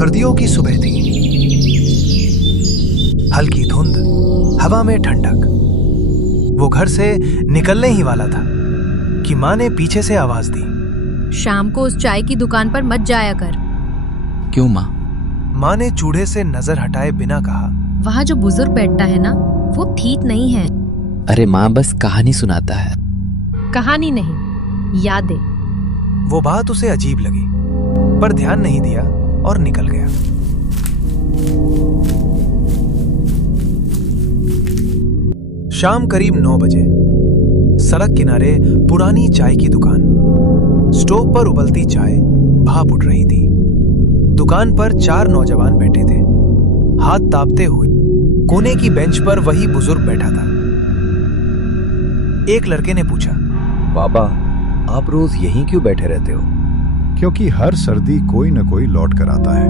सर्दियों की सुबह थी। हल्की धुंध, हवा में ठंडक। वो घर से निकलने ही वाला था कि माँ ने पीछे से आवाज दी, शाम को उस चाय की दुकान पर मत जाया कर। क्यों माँ? माँ ने चूल्हे से नजर हटाए बिना कहा, वहाँ जो बुजुर्ग बैठता है ना, वो ठीक नहीं है। अरे माँ बस कहानी सुनाता है। कहानी नहीं, यादें। वो बात उसे अजीब लगी, पर ध्यान नहीं दिया और निकल गया। शाम करीब 9 बजे सड़क किनारे पुरानी चाय की दुकान। स्टोव पर उबलती चाय भाप उठ रही थी। दुकान पर 4 नौजवान बैठे थे, हाथ तापते हुए। कोने की बेंच पर वही बुजुर्ग बैठा था। एक लड़के ने पूछा, बाबा, आप रोज यहीं क्यों बैठे रहते हो? क्योंकि हर सर्दी कोई न कोई लौट कर आता है।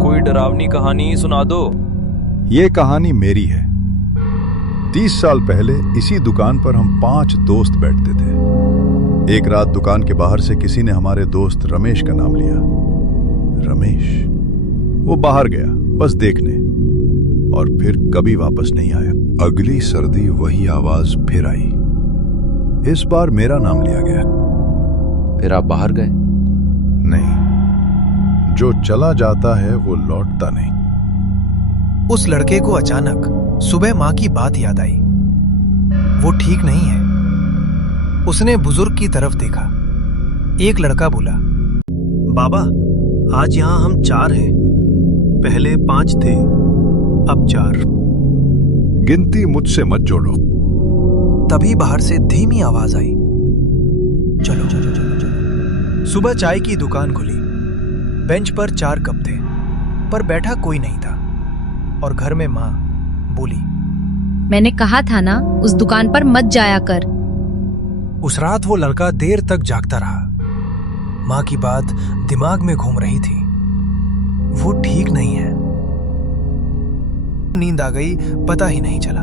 कोई डरावनी कहानी सुना दो। ये कहानी मेरी है। 30 साल पहले इसी दुकान पर हम 5 दोस्त बैठते थे। एक रात दुकान के बाहर से किसी ने हमारे दोस्त रमेश का नाम लिया। रमेश। वो बाहर गया बस देखने, और फिर कभी वापस नहीं आया। अगली सर्दी वही आवाज फिर आई। इस बार मेरा नाम लिया गया। फिर आप बाहर गए? नहीं, जो चला जाता है वो लौटता नहीं। उस लड़के को अचानक सुबह माँ की बात याद आई। वो ठीक नहीं है। उसने बुजुर्ग की तरफ देखा। एक लड़का बोला, बाबा, आज यहां हम 4 हैं। पहले 5 थे, अब 4। गिनती मुझसे मत जोड़ो। तभी बाहर से धीमी आवाज आई, चलो चलो चलो चलो। सुबह चाय की दुकान खुली। बेंच पर 4 कप थे, पर बैठा कोई नहीं था। और घर में माँ बोली, मैंने कहा था ना, उस दुकान पर मत जाया कर। उस रात वो लड़का देर तक जागता रहा। माँ की बात दिमाग में घूम रही थी। वो ठीक नहीं है। नींद आ गई, पता ही नहीं चला।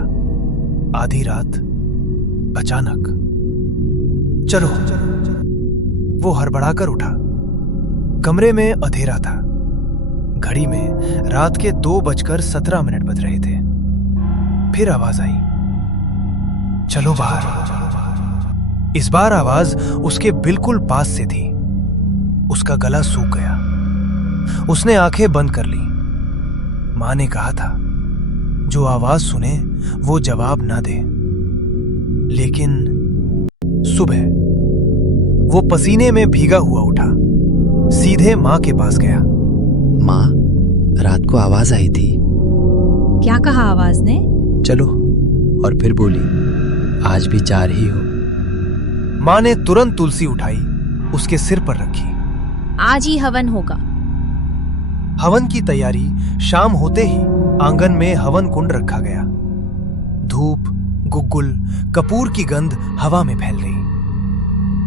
आधी रात अचानक, चलो। वो हड़बड़ाकर उठा। कमरे में अंधेरा था। घड़ी में रात के 2:17 बज रहे थे। फिर आवाज आई, चलो बाहर। इस बार आवाज उसके बिल्कुल पास से थी। उसका गला सूख गया। उसने आंखें बंद कर ली। मां ने कहा था, जो आवाज सुने वो जवाब ना दे। लेकिन सुबह वो पसीने में भीगा हुआ उठा, सीधे मां के पास गया। माँ, रात को आवाज आई थी। क्या कहा आवाज ने? चलो। और फिर बोली, आज भी 4 ही हो। मां ने तुरंत तुलसी उठाई, उसके सिर पर रखी। आज ही हवन होगा। हवन की तैयारी शाम होते ही आंगन में हवन कुंड रखा गया। धूप, गुग्गुल, कपूर की गंध हवा में फैल रही।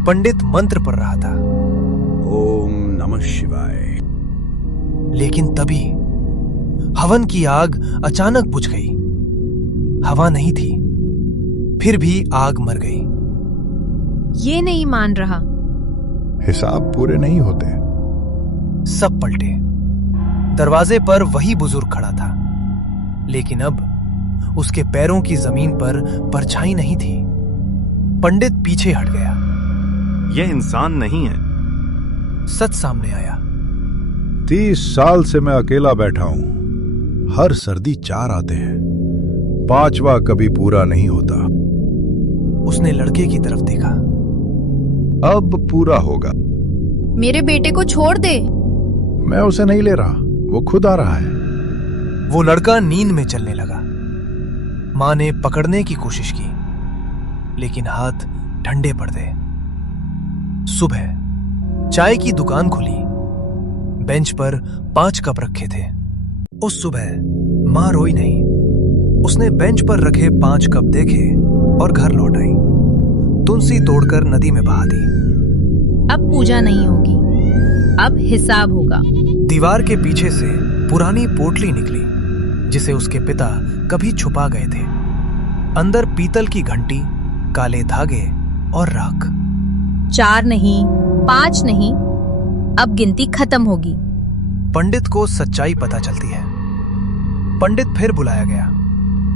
पंडित मंत्र पढ़ रहा था, ओम नमः शिवाय। लेकिन तभी हवन की आग अचानक बुझ गई। हवा नहीं थी, फिर भी आग मर गई। ये नहीं मान रहा। हिसाब पूरे नहीं होते। सब पलटे। दरवाजे पर वही बुजुर्ग खड़ा था, लेकिन अब उसके पैरों की जमीन पर परछाई नहीं थी। पंडित पीछे हट गया। यह इंसान नहीं है। सच सामने आया। 30 साल से मैं अकेला बैठा हूं। हर सर्दी 4 आते हैं, 5वां कभी पूरा नहीं होता। उसने लड़के की तरफ देखा। अब पूरा होगा। मेरे बेटे को छोड़ दे। मैं उसे नहीं ले रहा, वो खुद आ रहा है। वो लड़का नींद में चलने लगा। मां ने पकड़ने की कोशिश की, लेकिन हाथ ठंडे पड़ गए। सुबह चाय की दुकान खुली। बेंच पर 5 कप रखे थे। उस सुबह मां रोई नहीं। उसने बेंच पर रखे 5 कप देखे और घर लौट आई। तुलसी तोड़कर नदी में बहा दी। अब पूजा नहीं होगी, अब हिसाब होगा। दीवार के पीछे से पुरानी पोटली निकली, जिसे उसके पिता कभी छुपा गए थे। अंदर पीतल की घंटी, काले धागे और राख। 4 नहीं, 5 नहीं, अब गिनती खत्म होगी। पंडित को सच्चाई पता चलती है। पंडित फिर बुलाया गया,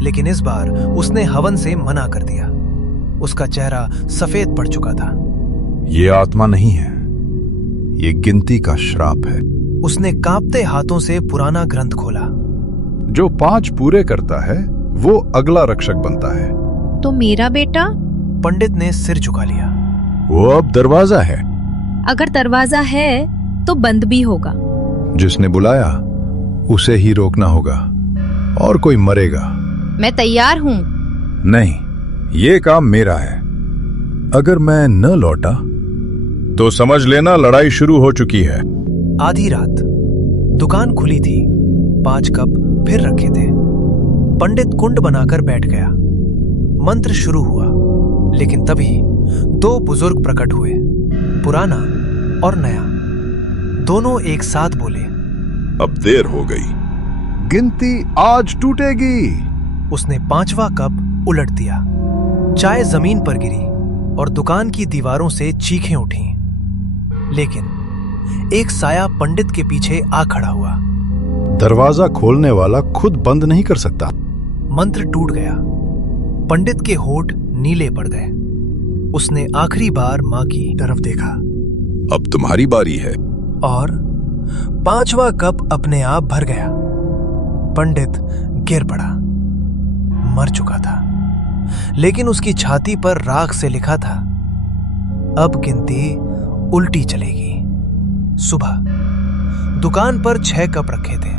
लेकिन इस बार उसने हवन से मना कर दिया। उसका चेहरा सफेद पड़ चुका था। ये आत्मा नहीं है, ये गिनती का श्राप है। उसने कांपते हाथों से पुराना ग्रंथ खोला। जो 5 पूरे करता है वो अगला रक्षक बनता है। तो मेरा बेटा? पंडित ने सिर झुका लिया। वो अब दरवाजा है। अगर दरवाजा है तो बंद भी होगा। जिसने बुलाया उसे ही रोकना होगा, और कोई मरेगा। मैं तैयार हूँ। नहीं, ये काम मेरा है। अगर मैं न लौटा तो समझ लेना लड़ाई शुरू हो चुकी है। आधी रात, दुकान खुली थी। 5 कप फिर रखे थे। पंडित कुंड बनाकर बैठ गया। मंत्र शुरू हुआ, लेकिन तभी 2 बुजुर्ग प्रकट हुए, पुराना और नया। दोनों एक साथ बोले, अब देर हो गई, गिनती आज टूटेगी। उसने 5वां कप उलट दिया। चाय जमीन पर गिरी और दुकान की दीवारों से चीखें उठी। लेकिन एक साया पंडित के पीछे आ खड़ा हुआ। दरवाजा खोलने वाला खुद बंद नहीं कर सकता। मंत्र टूट गया। पंडित के होठ नीले पड़ गए। उसने आखिरी बार मां की तरफ देखा। अब तुम्हारी बारी है। और 5वां कप अपने आप भर गया। पंडित गिर पड़ा। मर चुका था, लेकिन उसकी छाती पर राख से लिखा था, अब गिनती उल्टी चलेगी। सुबह दुकान पर 6 कप रखे थे,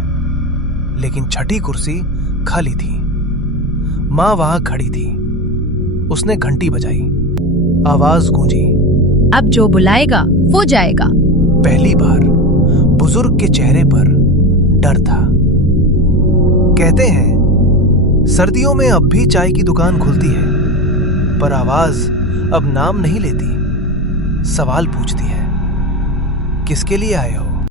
लेकिन छठी कुर्सी खाली थी। मां वहां खड़ी थी। उसने घंटी बजाई। आवाज गूंजी, अब जो बुलाएगा वो जाएगा। पहली बार बुजुर्ग के चेहरे पर डर था। कहते हैं सर्दियों में अब भी चाय की दुकान खुलती है, पर आवाज अब नाम नहीं लेती, सवाल पूछती है, किसके लिए आए हो?